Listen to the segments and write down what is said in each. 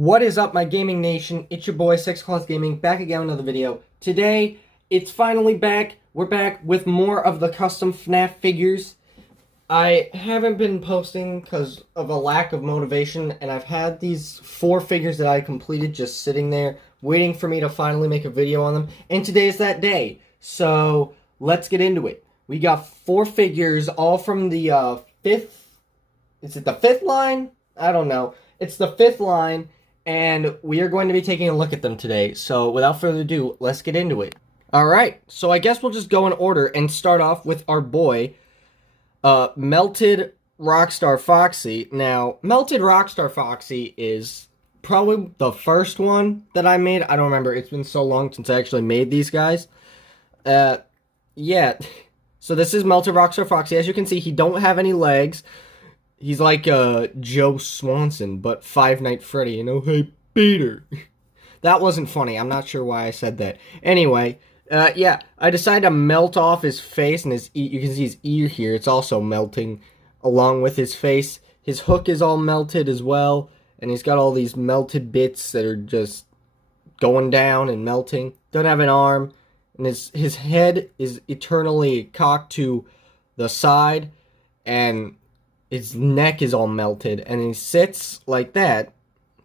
What is up, my gaming nation? It's your boy, Six Claws Gaming, back again with another video. Today, it's finally back. We're back with more of the custom FNAF figures. I haven't been posting because of a lack of motivation, and I've had these 4 figures that I completed just sitting there, waiting for me to finally make a video on them. And today is that day. So, let's get into it. We got 4 figures, all from the 5th... Is it the 5th line? I don't know. It's the 5th line. And we are going to be taking a look at them today. So, without further ado, let's get into it. Alright, so I guess we'll just go in order and start off with our boy, Melted Rockstar Foxy. Now, Melted Rockstar Foxy is probably the first one that I made. I don't remember. It's been so long since I actually made these guys. Yeah. So, this is Melted Rockstar Foxy. As you can see, he don't have any legs. He's like Joe Swanson, but Five Nights at Freddy, you know? Hey, Peter. That wasn't funny. I'm not sure why I said that. Anyway, yeah, I decided to melt off his face, and you can see his ear here. It's also melting along with his face. His hook is all melted as well, and he's got all these melted bits that are just going down and melting. Doesn't have an arm, and his head is eternally cocked to the side, and his neck is all melted, and he sits like that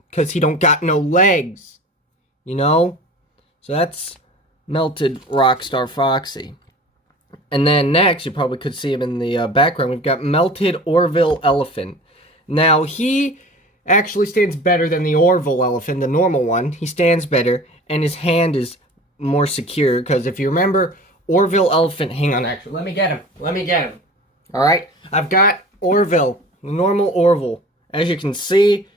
because he don't got no legs, you know? So that's Melted Rockstar Foxy. And then next, you probably could see him in the background, we've got Melted Orville Elephant. Now, he actually stands better than the Orville Elephant, the normal one. He stands better, and his hand is more secure, because if you remember, Orville Elephant, hang on, actually, let me get him. Alright, I've got Orville, normal Orville. As you can see,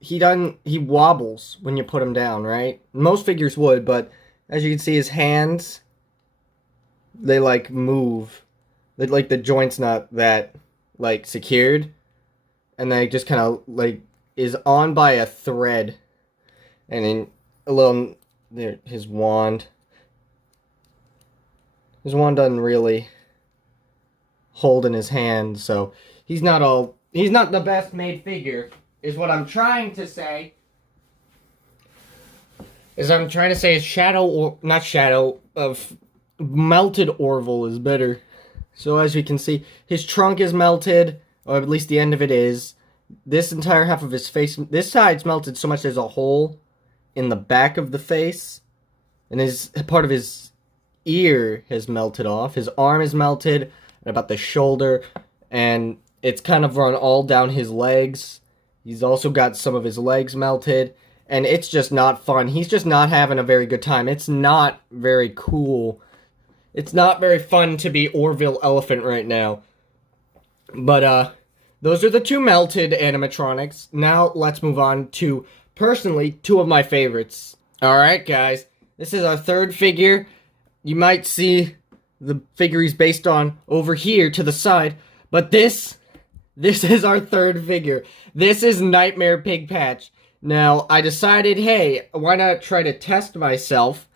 he wobbles when you put him down, right? Most figures would, but as you can see, his hands, they like move. Like the joint's not that like secured, and they just kind of like is on by a thread, and then a little there. His wand doesn't really hold in his hand, so he's not the best made figure, is what I'm trying to say. Is Shadow, or not Shadow, of Melted Orville is better. So as you can see, his trunk is melted, or at least the end of it is. This entire half of his face, this side's melted so much there's a hole in the back of the face, and part of his ear has melted off. His arm is melted, about the shoulder, and it's kind of run all down his legs. He's also got some of his legs melted, and it's just not fun. He's just not having a very good time. It's not very cool. It's not very fun to be Orville Elephant right now. But, those are the 2 melted animatronics. Now, let's move on to, personally, 2 of my favorites. Alright, guys. This is our 3rd figure. You might see the figure he's based on over here to the side, but this is our 3rd figure. This is Nightmare Pig Patch. Now, I decided, hey, why not try to test myself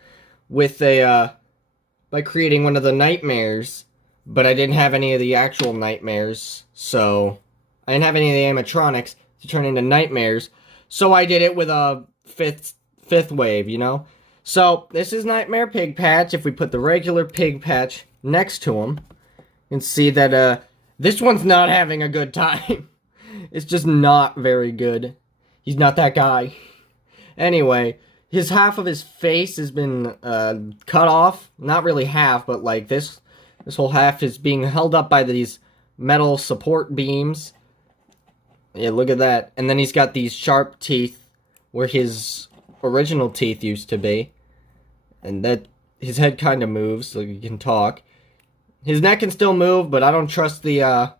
with by creating one of the nightmares, but I didn't have any of the actual nightmares, so I didn't have any of the animatronics to turn into nightmares, so I did it with a fifth wave, you know? So, this is Nightmare Pig Patch. If we put the regular Pig Patch next to him, you can see that, this one's not having a good time. It's just not very good. He's not that guy. Anyway, his half of his face has been, cut off. Not really half, but, like, this whole half is being held up by these metal support beams. Yeah, look at that. And then he's got these sharp teeth where his original teeth used to be. And that his head kind of moves, so he can talk. His neck can still move, but I don't trust the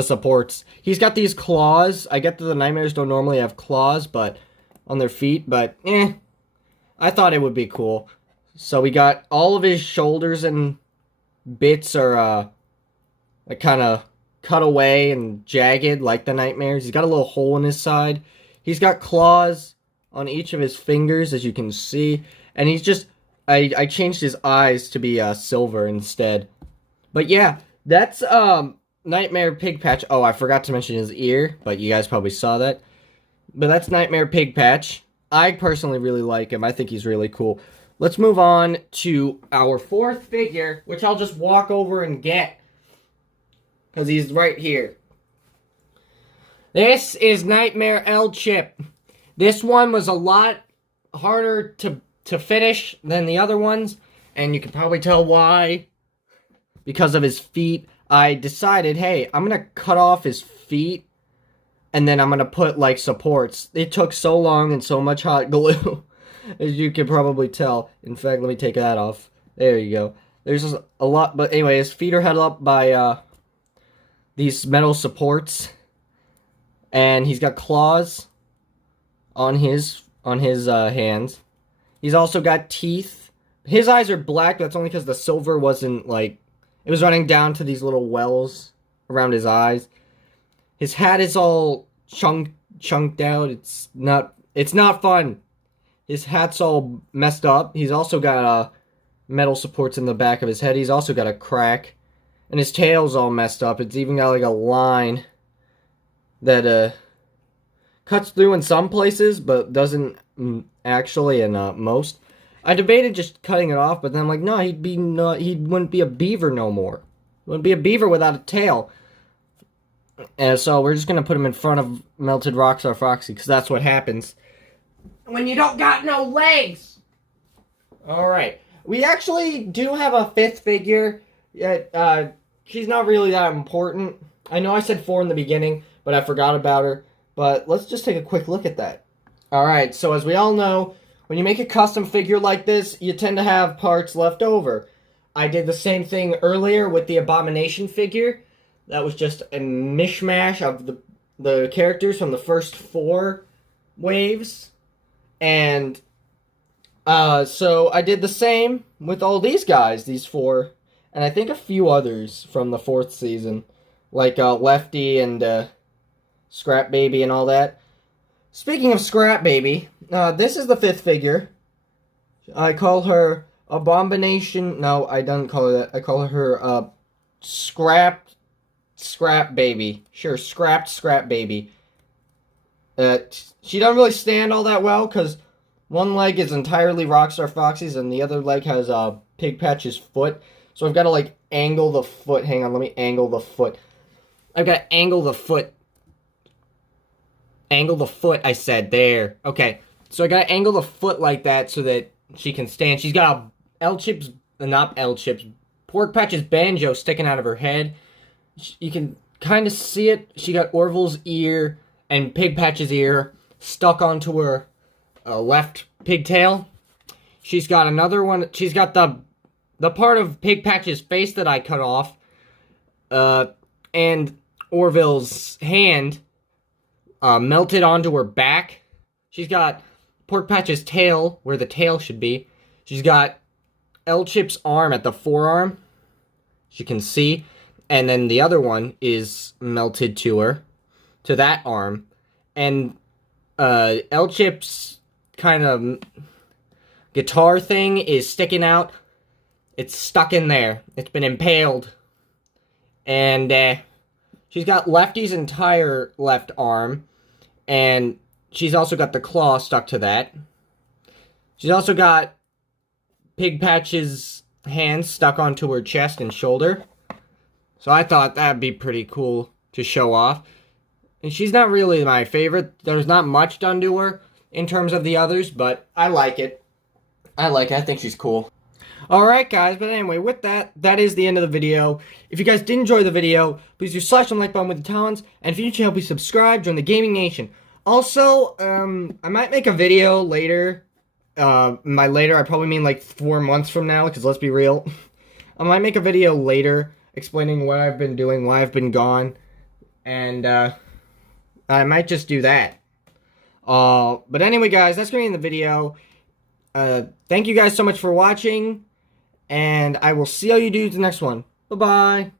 supports. He's got these claws. I get that the nightmares don't normally have claws, but on their feet, but I thought it would be cool. So we got all of his shoulders and bits are like kind of cut away and jagged like the nightmares. He's got a little hole in his side. He's got claws on each of his fingers, as you can see. And he's just, I changed his eyes to be silver instead. But yeah, that's Nightmare Pig Patch. Oh, I forgot to mention his ear, but you guys probably saw that. But that's Nightmare Pig Patch. I personally really like him. I think he's really cool. Let's move on to our fourth figure, which I'll just walk over and get. Because he's right here. This is Nightmare L-Chip. This one was a lot harder to finish than the other ones. And you can probably tell why. Because of his feet. I decided, hey, I'm going to cut off his feet. And then I'm going to put, like, supports. It took so long and so much hot glue. As you can probably tell. In fact, let me take that off. There you go. There's just a lot. But anyway, his feet are held up by these metal supports. And he's got claws on his hands. He's also got teeth. His eyes are black. That's only because the silver wasn't, like... It was running down to these little wells around his eyes. His hat is all chunked out. It's not fun. His hat's all messed up. He's also got metal supports in the back of his head. He's also got a crack. And his tail's all messed up. It's even got like a line that cuts through in some places, but doesn't actually in most. I debated just cutting it off, but then I'm like, no, he wouldn't be a beaver no more. He wouldn't be a beaver without a tail. And so we're just gonna put him in front of Melted Rockstar Foxy, because that's what happens when you don't got no legs. Alright. We actually do have a fifth figure. Yet, she's not really that important. I know I said 4 in the beginning, but I forgot about her. But let's just take a quick look at that. Alright, so as we all know, when you make a custom figure like this, you tend to have parts left over. I did the same thing earlier with the Abomination figure. That was just a mishmash of the characters from the first 4 waves. And so I did the same with all these guys, these 4. And I think a few others from the 4th season. Like Lefty and Scrap Baby and all that. Speaking of Scrap Baby, this is the 5th figure. I call her Abomination. No, I don't call her that. I call her Scrap Baby. Sure, Scrap Baby. She doesn't really stand all that well because one leg is entirely Rockstar Foxy's and the other leg has Pig Patch's foot. So I've got to like angle the foot. Hang on, let me angle the foot. I've got to angle the foot. Angle the foot, I said. There. Okay. So I gotta angle the foot like that so that she can stand. She's got Pork Patch's banjo sticking out of her head. You can kind of see it. She got Orville's ear and Pig Patch's ear stuck onto her left pigtail. She's got another one. She's got the part of Pig Patch's face that I cut off. And Orville's hand melted onto her back. She's got Pork Patch's tail, where the tail should be. She's got L-Chip's arm at the forearm. You can see. And then the other one is melted to her. To that arm. And L-Chip's kind of guitar thing is sticking out. It's stuck in there. It's been impaled. And she's got Lefty's entire left arm. And she's also got the claw stuck to that. She's also got Pig Patch's hand stuck onto her chest and shoulder. So I thought that'd be pretty cool to show off. And she's not really my favorite. There's not much done to her in terms of the others, but I like it. I think she's cool. Alright guys, but anyway, with that, that is the end of the video. If you guys did enjoy the video, please do slash the like button with the talents, and if you need to help, please subscribe, join the Gaming Nation. Also, I might make a video later. By later, I probably mean like 4 months from now, because let's be real. I might make a video later explaining what I've been doing, why I've been gone, and I might just do that. But anyway guys, that's going to be in the video. Thank you guys so much for watching. And I will see all you dudes in the next one. Bye-bye.